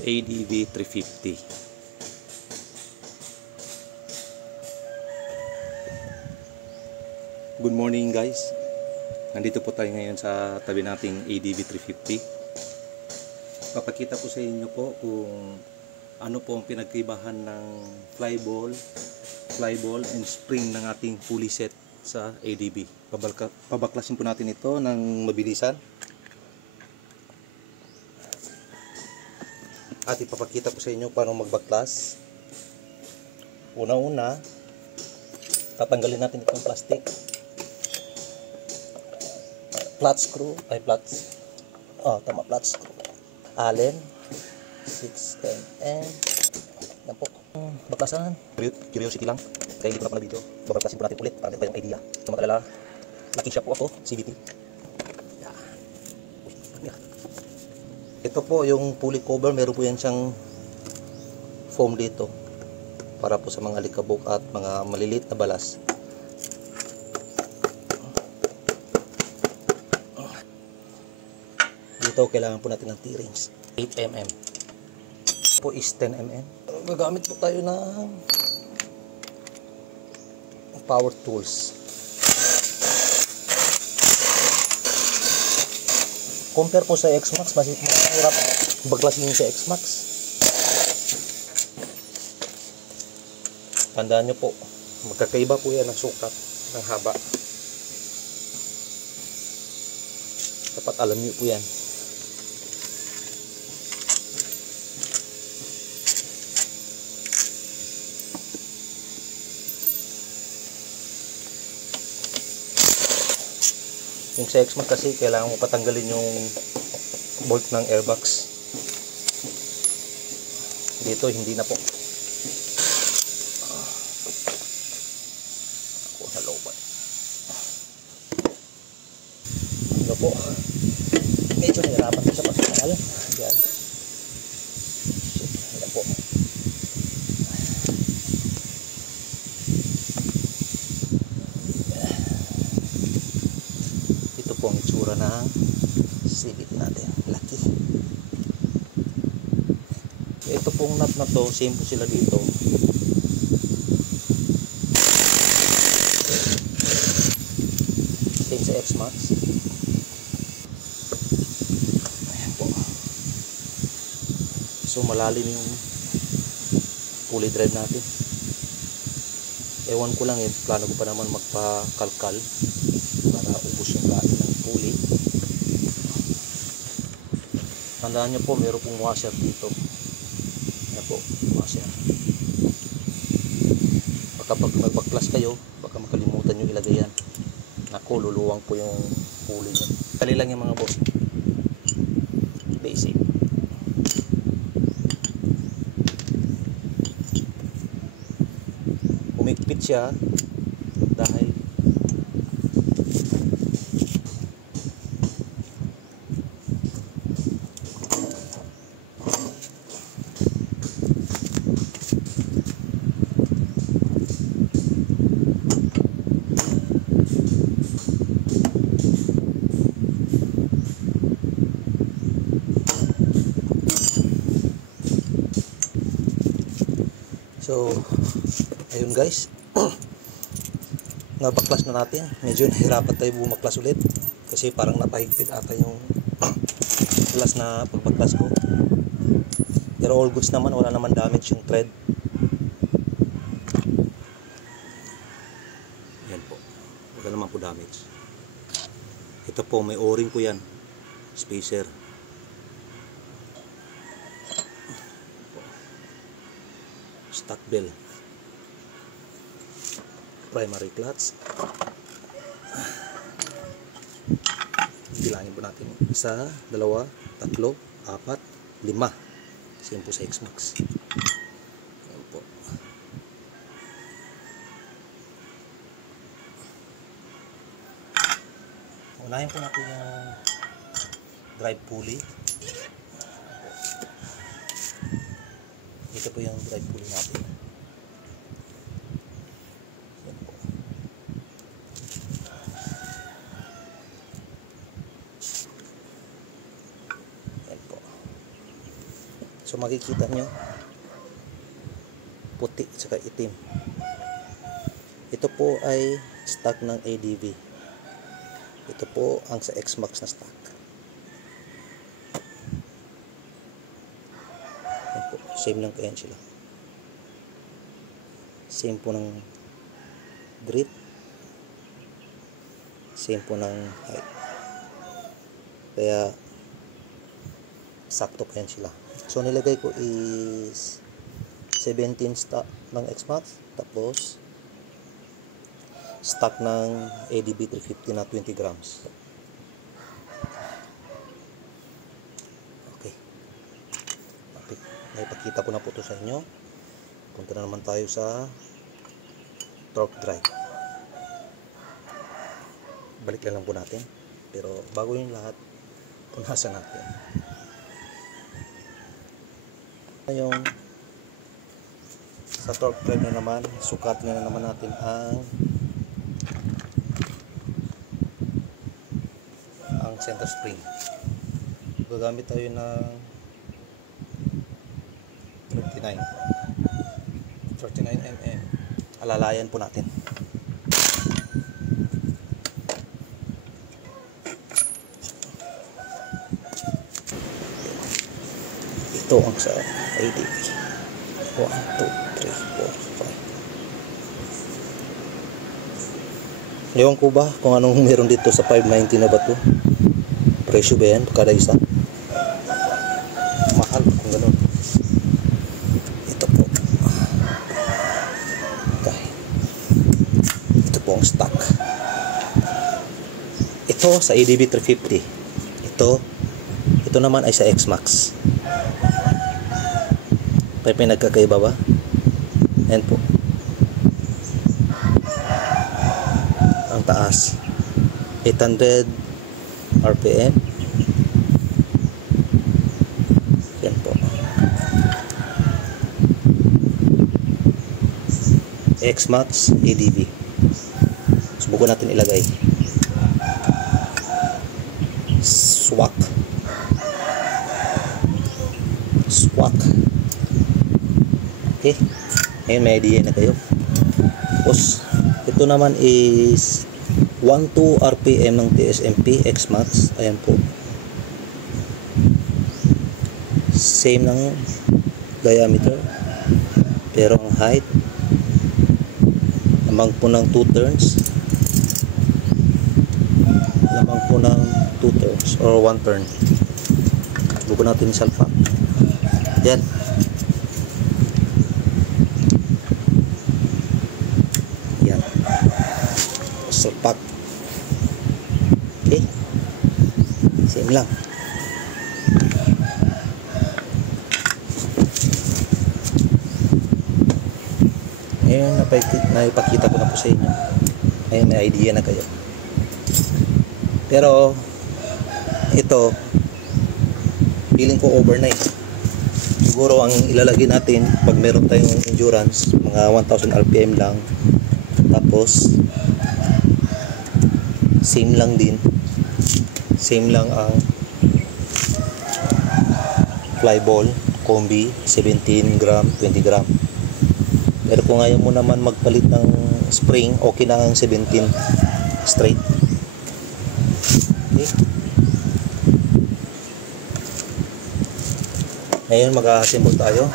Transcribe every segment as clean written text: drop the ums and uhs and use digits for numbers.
ADV 350. Good morning guys. Nandito po tayo ngayon sa tabi nating ADV 350. Papakita ko sa inyo po kung ano po ang pinagkaibahan ng flyball and spring ng ating pulley set sa ADV. Pabaklasin po natin ito ng mabilisan. At ipapakita ko sa inyo paano magbaklas. Una-una, tatanggalin natin itong plastic. Flat screw, flat screw. Allen, 6mm. Yan po. Baklasan. Curiosity lang. Kaya hindi ko na pala video. Babaklasin po natin ulit para may idea. Kung makalala, lucky shop po ako, CVT. Ito po yung pulley cover, meron po yan siyang foam dito para po sa mga alikabok at mga maliliit na balas. Dito kailangan po natin ng T-rings 8mm. Po is 10mm. Gagamit po tayo ng power tools. Compare po sa X-Max, mas mahirap baklasin sa X-Max. Tandaan nyo po, magkakaiba po yan ng sukat ng haba. Dapat alam nyo po yan. Yung sa X-Max kasi kailangan mo patanggalin yung bolt ng airbox. Dito hindi na po. Ako nalobat. Ano po? Medyo nahirapan ko sa pagkakal. Yan. Yan po. Po ang itsura ng CVT natin. Lucky. Ito pong nut na to, same po sila dito. Same sa X-Max. Ayan po. So malalim yung pulley drive natin. Ewan ko lang eh, plano ko pa naman magpakalkal para ubos yung lahat ng pulley. Tandaan nyo po, meron pong washer dito. Ayan po, washer. Baka pag magbaklas kayo, baka makalimutan nyo ilagay yan. Naku, luluwang po yung pulley nyo. Kali lang yung mga boss. Basic. Umikpit siya dahil so, ayun guys, nabaklas na natin. Medyo nahirapan tayo bumaklas ulit kasi parang napahigpit ata yung last na pagbaklas ko. Pero all goods naman, wala naman damage yung thread. Yan po, wala naman po damage. Ito po, may o-ring po yan, spacer. Stock bell, primary clutch. Bilangin po natin 1, 2, 3, 4, 5. Same po sa X-Max. Ayan po. Unahin po natin yung drive pulley. Ito po yung drive pulley natin. Yan po. Yan po. So makikita nyo, puti at saka itim. Ito po ay stock ng ADV. Ito po ang sa X-Max na stock. Yan po, same lang kayan sila. Same po ng grit. Same po ng height. Kaya sakto kayan sila. So nilagay ko is 17 stock ng X-Max, tapos stock ng ADB 350 na 20 grams. Okay. Naipakita ko na po ito sa inyo. Punta na naman tayo sa torque drive. Balik lang po natin. Pero bago yung lahat, punasan natin. Yung sa torque drive na naman, sukat na naman natin ang center spring. Gagamit tayo ng 39 mm. Alalayan po natin. Ito ang sa ADB. 1, 2, 3, 4, 5. Ewan ko ba kung anong meron dito sa 590 na ba ito? Presyo ba yan? Kada isa? Mahal kung gano'n. Ito po. Okay. Ito po ang stock. Ito sa ADB 350. Ito naman ay sa X-Max. May pinagkakaiba ba? Ayan po. Ang taas 800 RPM. Yan po. X-Max ADB. Subukan natin ilagay. Swak. Okay. Ngayon may idea na kayo. Tapos ito naman is 12 RPM ng TSMP X-Max. Ayan po. Same ng diameter, pero ang height lamang po ng 2 turns. Lamang po ng 2 turns or 1 turn. Buko natin yung salpa. Yan. Yan. Salpak. Okay. Same lang. Ngayon, naipakita ko na po sa inyo. Ngayon, may idea na kayo. Pero, ito, feeling ko overnight. Siguro, ang ilalagay natin, pag meron tayong endurance, mga 1000 RPM lang. Tapos, same lang din. Same lang ang fly ball, combi, 17 gram, 20 gram. Pero kung ayaw mo naman magpalit ng spring, okay na ang 17 straight. Okay. Ngayon mag-assemble tayo.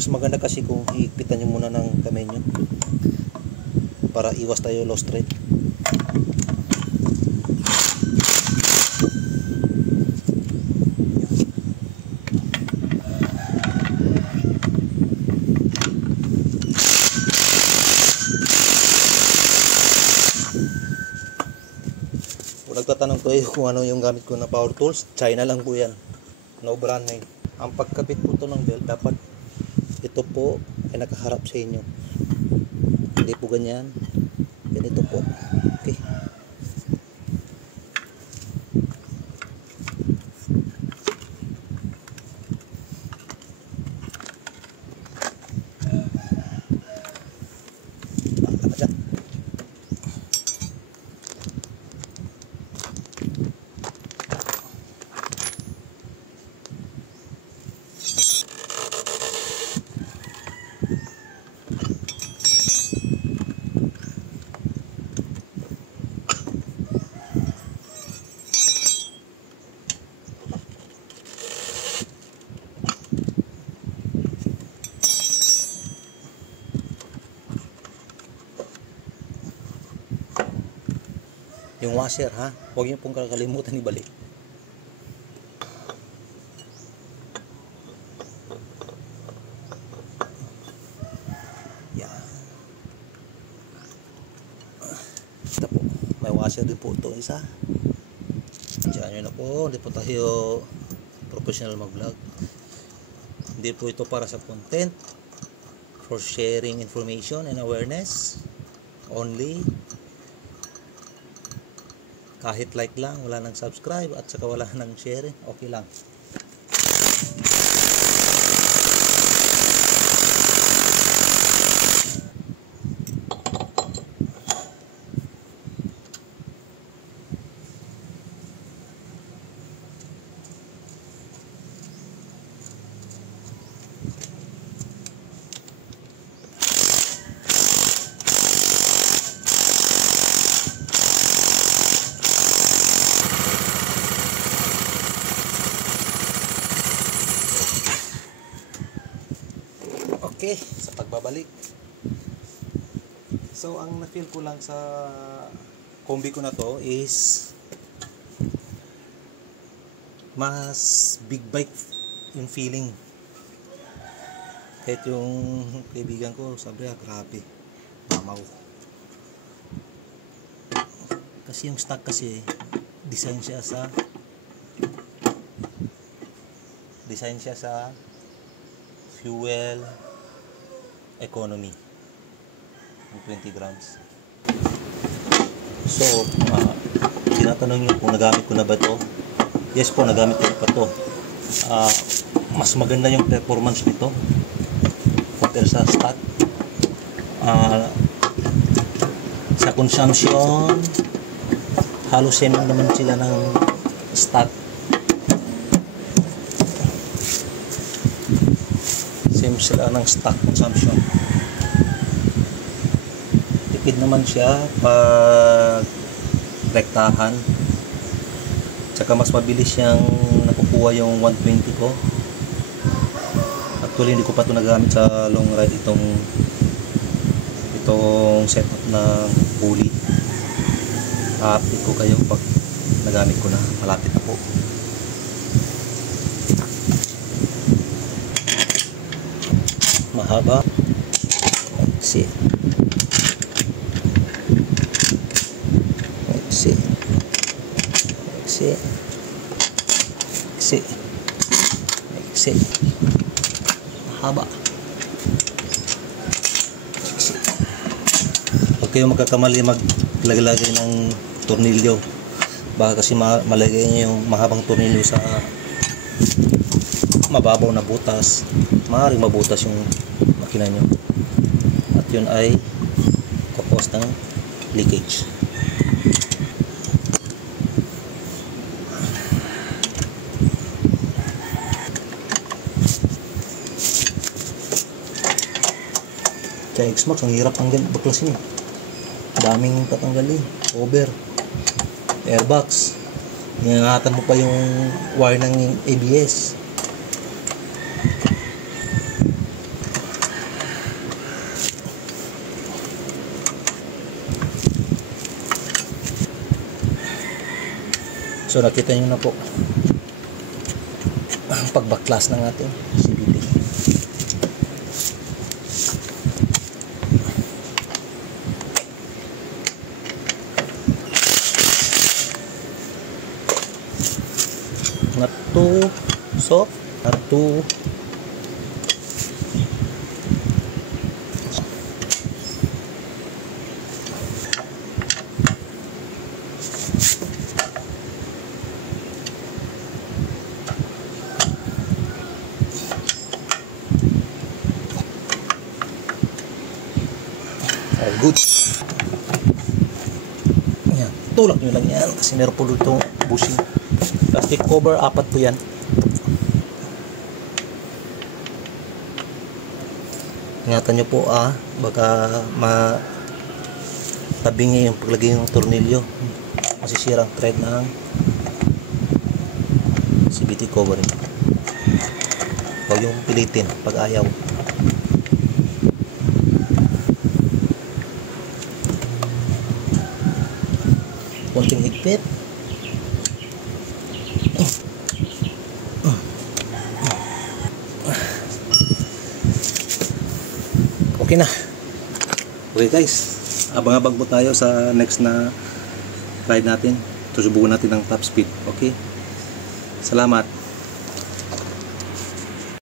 Mas maganda kasi kung higpitan nyo muna ng kamay nyo para iwas tayo low thread. Kung nagtatanong kayo kung ano yung gamit ko na power tools, China lang po yan, no brand name. Ang pagkabit po to ng belt, dapat ito po ay nakaharap sa inyo. Hindi po ganyan. Ganito po. Okay. Yung washer ha, huwag niyo pong kakalimutan ibalik. Yan. Ito po, may washer din po ito isa. Diyan nyo na po, hindi po tayo professional mag-vlog. Hindi po ito para sa content, for sharing information and awareness only. Kahit like lang, wala nang subscribe at saka wala nang share, okay lang. Okay, sa pagbabalik. So, ang na-feel ko lang sa combi ko na to is mas big bike yung feeling. Kahit yung kaibigan ko, sabi grabe, mamaw. Kasi yung stock kasi, design siya sa fuel economy ng 20 grams. So, tinatanong nyo kung nagamit ko na ba ito. Yes po, nagamit ko pa ito. Mas maganda yung performance nito compare sa stock. Sa consumption, halos same naman sila ng stock. Same sila ng stock consumption. Tipid naman siya pag rektahan. Tsaka mas mabilis siyang nakukuha yung 120 ko. Actually hindi ko pa ito nagamit sa long ride itong setup ng pulley. I-update ko kayo pag nagamit ko na. Malapit na po. Mahaba. See. See. See. See. See. Mahaba. See. Huwag kayong magkakamali maglagay ng tornilyo. Baka kasi malagay niyo yung mahabang tornilyo sa mababaw na butas. Maaaring mabutas yung makina nyo. At yun ay cause ng leakage. Kaya X-Max, ang hirap tanggal baklasin eh. Daming tatanggalin. Over. Airbox. Ingangatan mo pa yung wire ng ABS. So nakita nyo na po ang pagbaklas ng ating CVT. Not too soft, not too All good. Yan. Tulak nyo lang yan kasi meron po itong bushing. Plastic cover, 4 po yan. Ingatan nyo po baka tabingi yung paglagay ng tornilyo. Masisira ang thread ng CVT covering. Huwag yung pilitin pag ayaw. Konting higpit. Okay na. Okay guys, abang-abang po tayo sa next na ride natin. Susubukan natin ng top speed. Okay? Salamat.